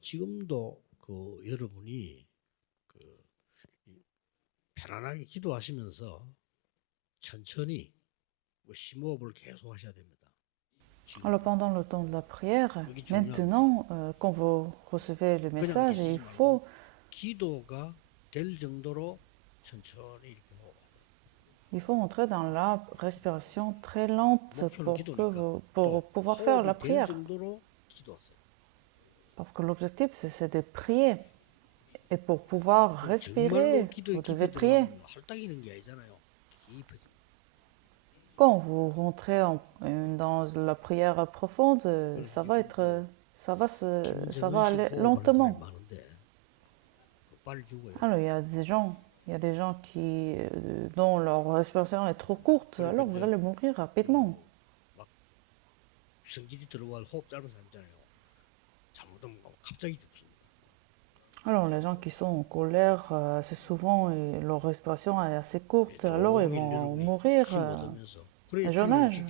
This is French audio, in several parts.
지금도 여러분이 편안하게 기도하시면서 천천히 심호흡을 계속 하셔야 됩니다. Alors pendant le temps de la prière, maintenant, quand vous recevez le message, il faut 기도가 될 정도로 천천히 이렇게 호흡. Il faut entrer dans la respiration très lente pour pouvoir faire la prière. Parce que l'objectif, c'est de prier. Et pour pouvoir respirer, vous devez prier. Quand vous rentrez dans la prière profonde, ça va aller lentement. Alors, il y a des gens dont leur respiration est trop courte, alors vous allez mourir rapidement. Alors, les gens qui sont en colère, assez souvent, leur respiration est assez courte, alors ils vont mourir à jeune âge.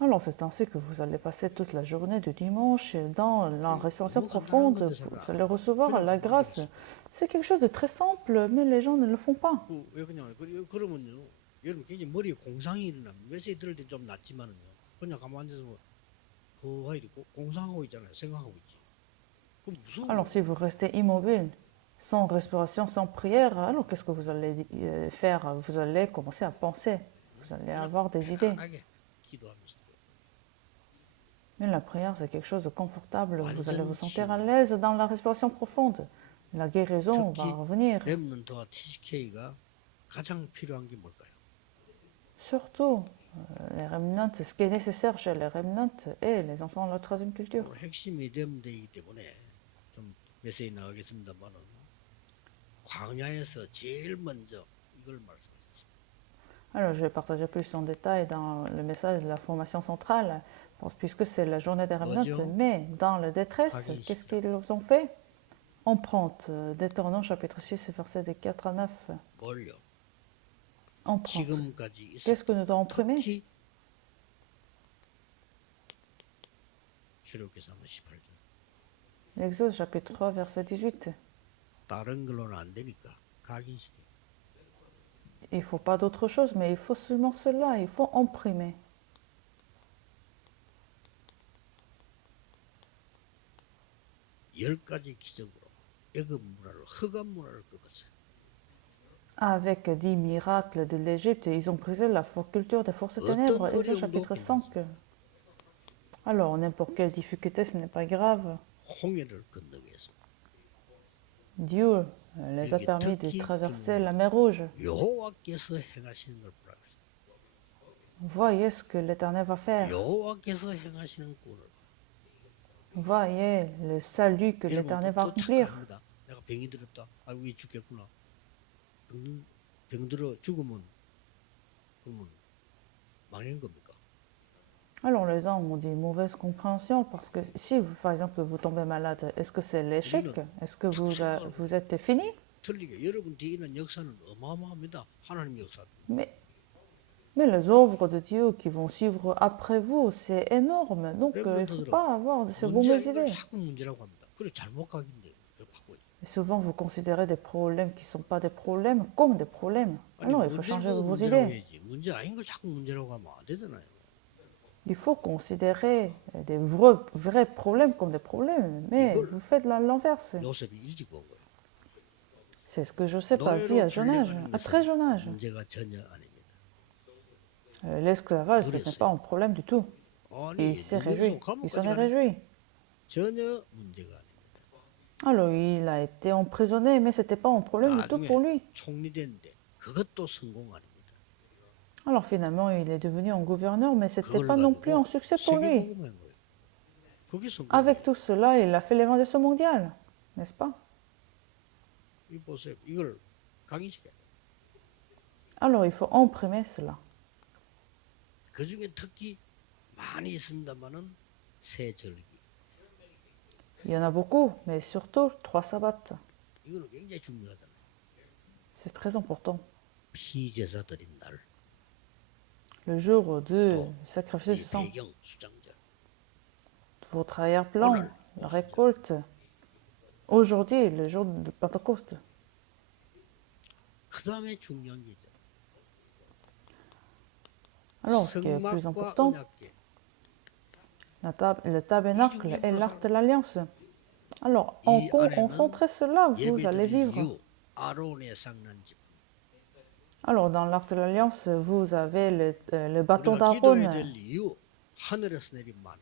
Alors, c'est ainsi que vous allez passer toute la journée du dimanche dans la respiration profonde. Vous allez recevoir la grâce. C'est quelque chose de très simple, mais les gens ne le font pas. 여러분 굉장히 머리에 공상이 일어납니다. 메시지 들을 때 좀 낫지만은요. 그냥 가만히 앉아서 공상하고 있잖아요. 생각하고 있지. Alors si vous restez immobile, sans respiration, sans prière, alors qu'est-ce que vous allez faire? Vous allez commencer à penser. Vous allez avoir des idées. Mais la prière, c'est quelque chose de confortable. Vous allez vous sentir à l'aise dans la respiration profonde. La guérison va revenir. Surtout, les remnants, ce qui est nécessaire chez les remnants et les enfants de la troisième culture. Alors, je vais partager plus en détail dans le message de la formation centrale, puisque c'est la journée des remnants. Mais dans la détresse, qu'est-ce qu'ils ont fait? Empreinte, Deutéronome chapitre 6, versets de 4 à 9. Empreinte. Qu'est-ce que nous devons imprimer? Exode chapitre 3, verset 18. Il ne faut pas d'autre chose, mais il faut seulement cela, il faut imprimer. Avec 10 miracles de l'Égypte, ils ont brisé la culture des forces ténèbres. Exode chapitre 5. Alors, n'importe quelle difficulté, ce n'est pas grave. Dieu les a permis de traverser la mer Rouge. Voyez ce que l'Éternel va faire. Voyez le salut que l'Éternel va accomplir. Alors les gens ont des mauvaises compréhensions parce que si, par exemple, vous tombez malade, est-ce que c'est l'échec? Est-ce que vous êtes fini? Mais les œuvres de Dieu qui vont suivre après vous, c'est énorme. Donc il ne faut pas avoir de ces mauvaises idées. Et souvent, vous considérez des problèmes qui ne sont pas des problèmes comme des problèmes. Alors, il faut changer vos idées. Il faut considérer des vrais problèmes comme des problèmes, mais vous faites l'inverse. C'est ce que Joseph a vu à jeune âge, à très jeune âge. L'esclavage, ce n'est pas un problème du tout. Il s'est réjoui, il s'en est réjoui. Alors, il a été emprisonné, mais ce n'était pas un problème du tout pour lui. Alors, finalement, il est devenu un gouverneur, mais ce n'était pas non plus un succès pour lui. Avec tout cela, il a fait l'évangélisation mondiale, n'est-ce pas? Alors, il faut imprimer cela. Il y en a beaucoup, mais surtout 3 sabbats. C'est très important. le jour du 또 sacrifice de 이 sang, 배경 수장절. votre arrière-plan, 오늘 la 오순절. récolte. Aujourd'hui, le jour de Pentecôte. 그 다음에 중요한 게 있죠. Alors, ce qui est le plus 성막과 important, 언약궤. le tabernacle et l'arc de l'alliance. Alors, en 이 concentrant 안에는 cela, vous allez 예배드릴 vivre. 이유 아론의 상난집. Alors, dans l'arc de l'alliance, vous avez le bâton 우리가 기도해야 d'Aaron. 될 이유 하늘에서 내린 만나.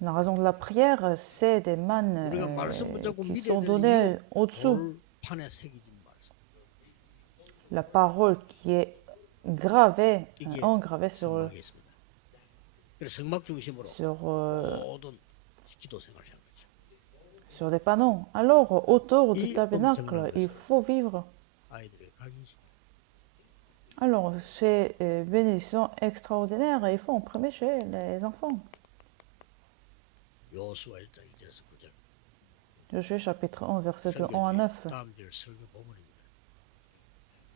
La raison de la prière, c'est des mannes 우리가 말씀 붙잡고 qui 믿어야 sont 될 données 이유 au-dessous. 돌판에 새겨진 말씀. La parole qui est gravée, 이게 engravée sur, 성막에 있습니다. 그래서 성막 중심으로 sur, 모든 기도 생활을 하는 거죠. sur des panneaux. Alors, autour du 이 tabernacle, 엄청난 il faut vivre. 아이들의 각인식. Alors, ces bénédictions extraordinaires, il faut en premier chez les enfants. 요수아 1장 2절에서 9절. Josué chapitre 1, verset de 1 à 9. 다음 절 설교 본문입니다.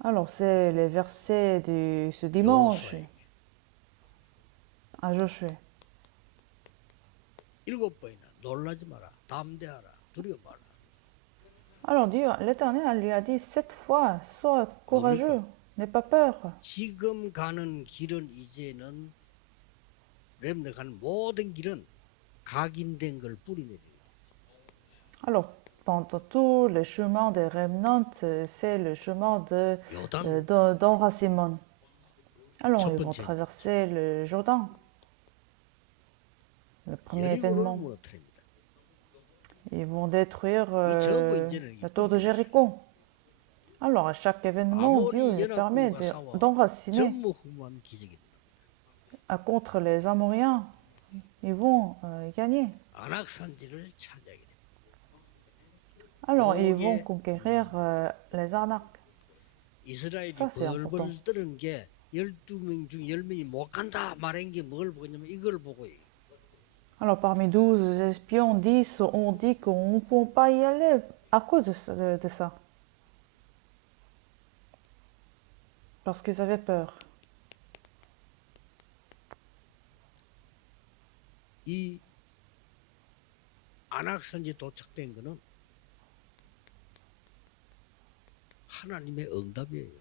Alors, c'est les versets de ce dimanche 요수아에게 à Josué. 7번이나 놀라지 마라, 담대하라, 두려워 마라. Alors, Dieu, l'Éternel lui a dit 7 fois, sois courageux, n'aie pas peur. 지금 가는 길은 이제는 렘네 가는 모든 길은 각인된 걸 뿌리내리는. Alors, pendant tous les chemins des remnants, c'est le chemin 요단 d'enracinement. Alors, 첫 ils vont 번째. traverser le Jourdain, le premier 여리고를 événement. 무너뜨립니다. Ils vont détruire 전부 이제는 la tour de Jéricho. Alors, à chaque événement, Dieu lui permet d'enraciner 전무후무한 기적입니다. contre les Amoréens. Ils vont gagner. 안악산지를 차지하게 됩니다. Alors, ils 여기에 vont conquérir les arnaques. 이스라엘이 Ça, c'est 벌벌 떠는 게 12명 중 10명이 못 간다 말한 게 뭘 보겠냐면 이걸 보고요. Alors, parmi 12 espions, 10 ont dit qu'on ne peut pas y aller à cause de ça. Parce qu'ils avaient peur. 이 안악산지 도착된 거는 하나님의 응답이에요.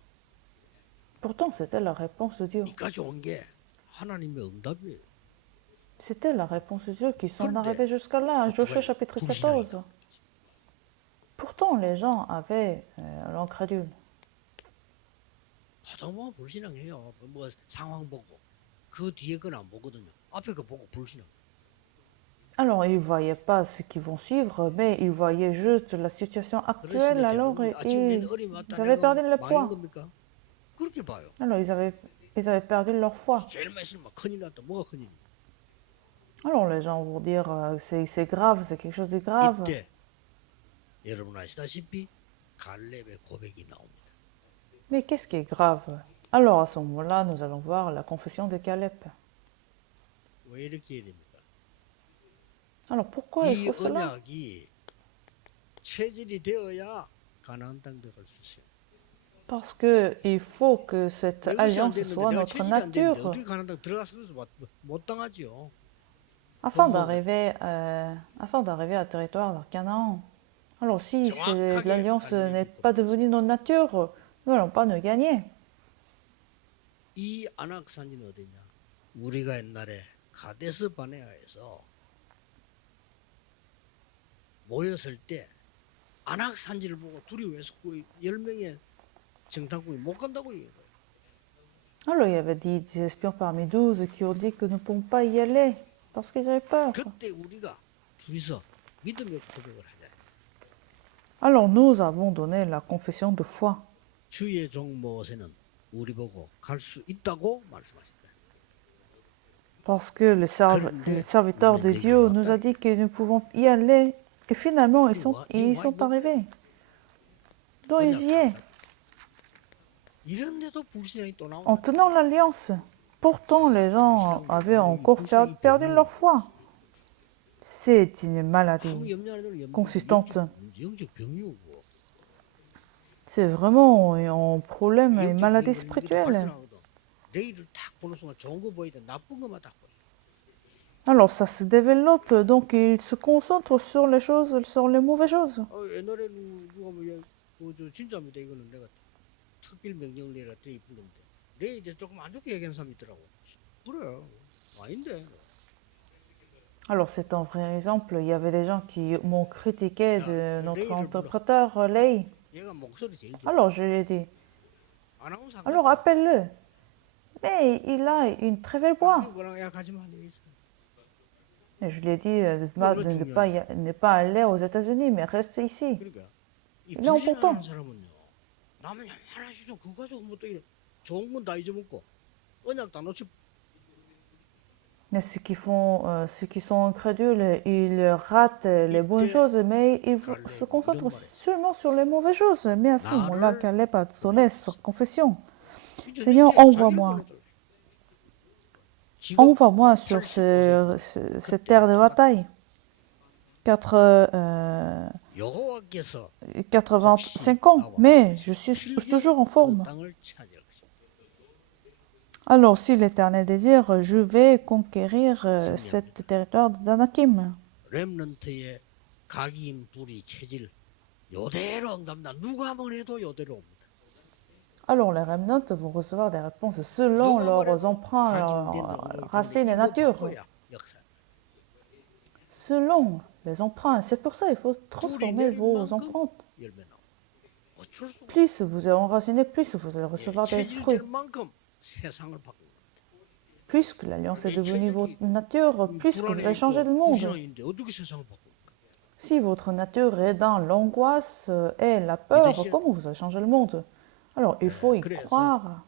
Pourtant, c'était la réponse de Dieu. 이까지 온 게 하나님의 응답이에요. C'était la réponse de Dieu qui sont 근데 arrivés jusqu'à là, Josué 어떡하냐? chapitre 불신앙이 14. Pourtant, les gens avaient l'incrédule. 하다 보면 불신앙해요. 뭐 상황 보고 그 뒤에 건 안 보거든요. 앞에 거 보고 불신앙. Alors, ils ne voyaient pas ce qu'ils vont suivre, mais ils voyaient juste la situation actuelle, 그러시니까 alors 대부분 아침 낸 ils 어리 왔다 avaient 내가 perdu le 망인 foi. 겁니까? 그렇게 봐요. Alors, ils avaient perdu leur foi. 제일 많이 쓰면 막 큰일 났다. 뭐가 큰일? Alors, les gens vont dire c'est grave, c'est quelque chose de grave. 이때 여러분 아시다시피 갈렙의 고백이 나옵니다. Mais qu'est-ce qui est grave? Alors, à ce moment-là, nous allons voir la confession de Caleb. 왜 이렇게 해야 됩니까? Alors, pourquoi il 이 faut cela? 언약이 체질이 되어야 가나안 땅 들어갈 수 있어요. Parce qu'il faut que cette 이것이 안 alliance 됐는데 soit 내가 notre 체질이 안 됐는데 nature 어떻게 가나안 땅 들어가서 못 당하지요. afin d'arriver à territoire de Canaan. Alors, si l'alliance n'est pas devenue notre nature, nous n'allons pas nous gagner. 이 안악산지는 어디냐? 우리가 옛날에 가데스 바네아에서 모였을 때 안악산지를 보고 두려워해서 10명의 정탐꾼이 못 간다고 얘기해요. Alors, il y avait 10 espions parmi 12 qui ont dit que nous ne pouvons pas y aller parce qu'ils avaient peur. 그때 우리가 둘이서 믿음의 고백을 하자. Alors, nous avons donné la confession de foi. 주의 종 모세는 우리 보고 갈 수 있다고 말씀하셨다. Parce que le serviteur de Dieu nous a dit que nous pouvons y aller. Et finalement, ils sont arrivés. Donc, ils y est. 이런데도 불신앙이 또 나오는. En tenant l'alliance. Pourtant, les gens avaient encore perdu leur foi. C'est une maladie consistante. 영적 병이고. C'est vraiment un problème, une maladie spirituelle. 레이를 딱 보는 순간 좋은 거 보이든 나쁜 것만 딱 보여. Alors ça se développe, donc il se concentre sur les choses, sur les mauvaises choses. 옛날에는 누가 뭐저 진짜입니다. 이거는 내가 특별 명령 내라 돼 이쁜 건데 레이에 대해서 조금 안 좋게 얘기하는 사람이 있더라고. 그래 아닌데. Alors c'est un vrai exemple, il y avait des gens qui m'ont critiqué de notre Lei, interpréteur Lei. 얘가 목소리 제일 좋아. Alors je lui ai dit, 안 하면 상관. alors appelle-le. Mais il a une très belle voix. 그거랑 약하지만 하는 게 있어. Et je lui ai dit de ne pas aller aux États-Unis, mais reste ici. 그러니까 이 Il est important. 불신하는 사람은요. 남은 하나씩 좀 그거 가지고 뭐또 좋은 건 다 잊어먹고 언약 다 놓치. Mais ceux qui sont incrédules, ils ratent les bonnes choses, mais ils se concentrent seulement sur les mauvaises choses. Mais à ce moment-là, Caleb a donné sa confession. Seigneur, envoie-moi. Envoie-moi sur cette terre de bataille. 85 ans, mais je suis toujours en forme. Alors, si l'Éternel désire, je vais conquérir ce territoire d'Anakim. 렘넌트의 각인 불이 체질 요대로 응답나 누가 한번 해도 요대로 옵니다. Alors, les remnants vont recevoir des réponses selon leurs emprunts, leurs racines et nature. Selon les emprunts. C'est pour ça qu'il faut transformer vos empreintes. Plus vous êtes enraciné, plus vous allez recevoir des fruits. Plus que l'alliance est devenue votre nature, plus que vous allez changer le monde. Si votre nature est dans l'angoisse et la peur, comment vous allez changer le monde? Alors, il faut y croire.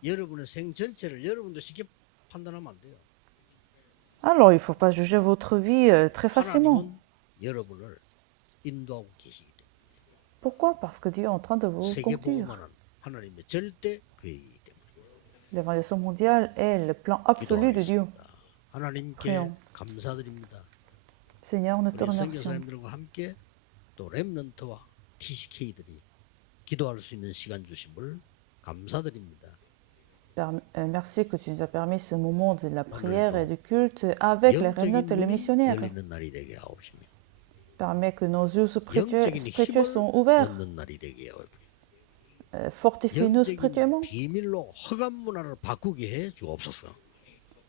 Alors, il ne faut pas juger votre vie très facilement. Pourquoi? Parce que Dieu est en train de vous conduire. L'évangile mondial est le plan absolu de Dieu. Prions. Seigneur, nous te remercions. 또 렘넌트와 TCK들이 기도할 수 있는 시간 주심을 감사드립니다. Merci que tu nous as permis ce moment de la prière et du culte avec les remnants et les missionnaires. Permets que nos yeux spirituels sont ouverts. Fortifie-nous spirituellement.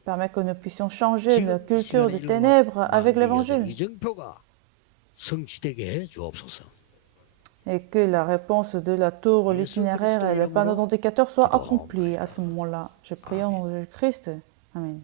Permets que nous puissions changer de culture du ténèbre avec l'évangile. Et que la réponse de la tour, l'itinéraire et le panneau d'indicateur soient accomplis à ce moment-là. Je prie au nom de Christ. Amen.